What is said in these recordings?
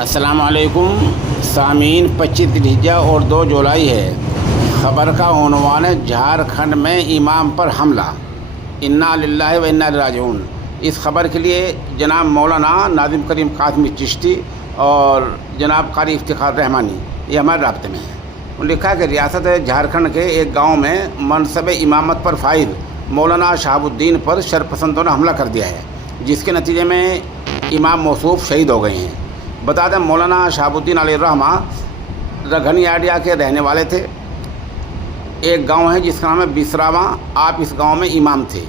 अस्सलाम वालेकुम सामीन। 25 ज़िलहिज्जा और 2 जुलाई है। ख़बर का उन्वान है झारखंड में इमाम पर हमला, इन्ना लिल्लाहि व इन्ना इलैहि राजिऊन। इस खबर के लिए जनाब मौलाना नाज़िम करीम कासमी चिश्ती और जनाब कारी इफ्तिखार रहमानी ये हमारे राब्ते में है। उन्होंने लिखा कि रियासत झारखंड के एक गाँव में मनसब इमामत पर फाइज मौलाना शहाबुद्दीन पर शरपसंदों ने हमला कर दिया है, जिसके नतीजे में इमाम मौसूफ शहीद हो गए हैं। बता दें मौलाना शहाबुद्दीन अलैहिर्रहमा रघनियाडिया के रहने वाले थे। एक गांव है जिसका नाम है बिसरावा। आप इस गांव में इमाम थे।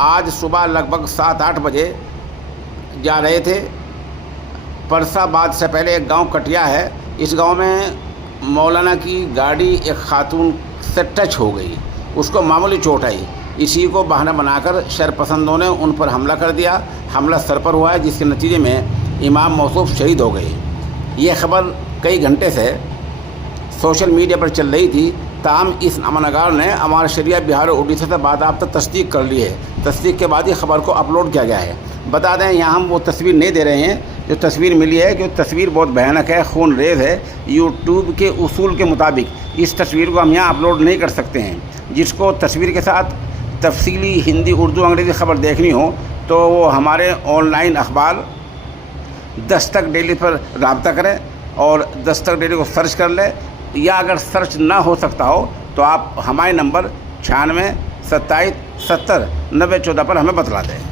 आज सुबह लगभग 7-8 बजे जा रहे थे। परसाबाद से पहले एक गांव कटिया है। इस गांव में मौलाना की गाड़ी एक खातून से टच हो गई, उसको मामूली चोट आई। इसी को बहाना बनाकर शरपसंदों ने उन पर हमला कर दिया। हमला सर पर हुआ है, जिसके नतीजे में इमाम मौसूफ शहीद हो गए। ये खबर कई घंटे से सोशल मीडिया पर चल रही थी, ताहम इस अमनगार ने अमार शरिया बिहार और उड़ीसा से बाकायदा तस्दीक कर ली है। तस्दीक के बाद ही खबर को अपलोड किया गया है। बता दें यहाँ हम वो तस्वीर नहीं दे रहे हैं जो तस्वीर मिली है, कि तस्वीर बहुत भयानक है, खून रेज है। यूट्यूब के उसूल के मुताबिक इस तस्वीर को हम यहाँ अपलोड नहीं कर सकते हैं। जिसको तस्वीर के साथ तफसीली हिंदी, उर्दू, अंग्रेज़ी खबर देखनी हो तो वो हमारे ऑनलाइन अखबार दस्तक डेली पर रब्ता करें और दस्तक डेली को सर्च कर लें, या अगर सर्च ना हो सकता हो तो आप हमारे नंबर 96 27 70 90 14 पर हमें बतला दें।